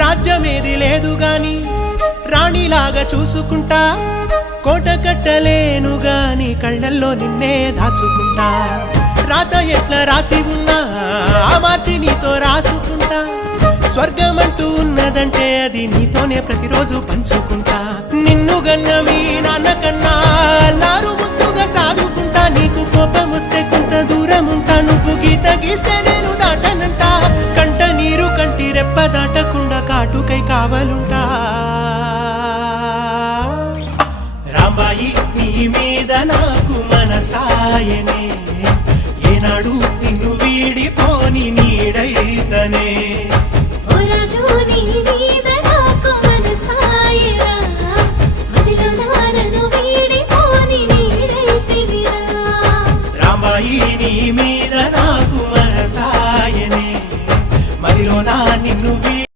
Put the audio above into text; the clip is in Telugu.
రాజ్యమేది లేదు గాని రాణిలాగా చూసుకుంటా, కోట కట్టలేను గాని కళ్ళల్లో నిన్నే దాచుకుంటా. రాత ఎట్లా రాసి ఉన్నా ఆ మార్చి నీతో రాసుకుంటా. స్వర్గమంటూ ఉన్నదంటే అది నీతోనే ప్రతిరోజు పంచుకుంటా. నిన్ను గన్న మీ నాన్న కన్నా లారు ముద్దుగా సాదుకుంటా. నీకు కోపం వస్తే కొంత దూరం ఉంటా, నువ్వు గీత గీస్తే నేను దాటనంట. కంట నీరు కంటి రెప్ప దాటకుండా కాటుకై కావలుంటా. రాంబాయి నీ మీద నాకు మనసాయనే, ఏనాడు నిన్ను వీడిపోని నీడైతనే.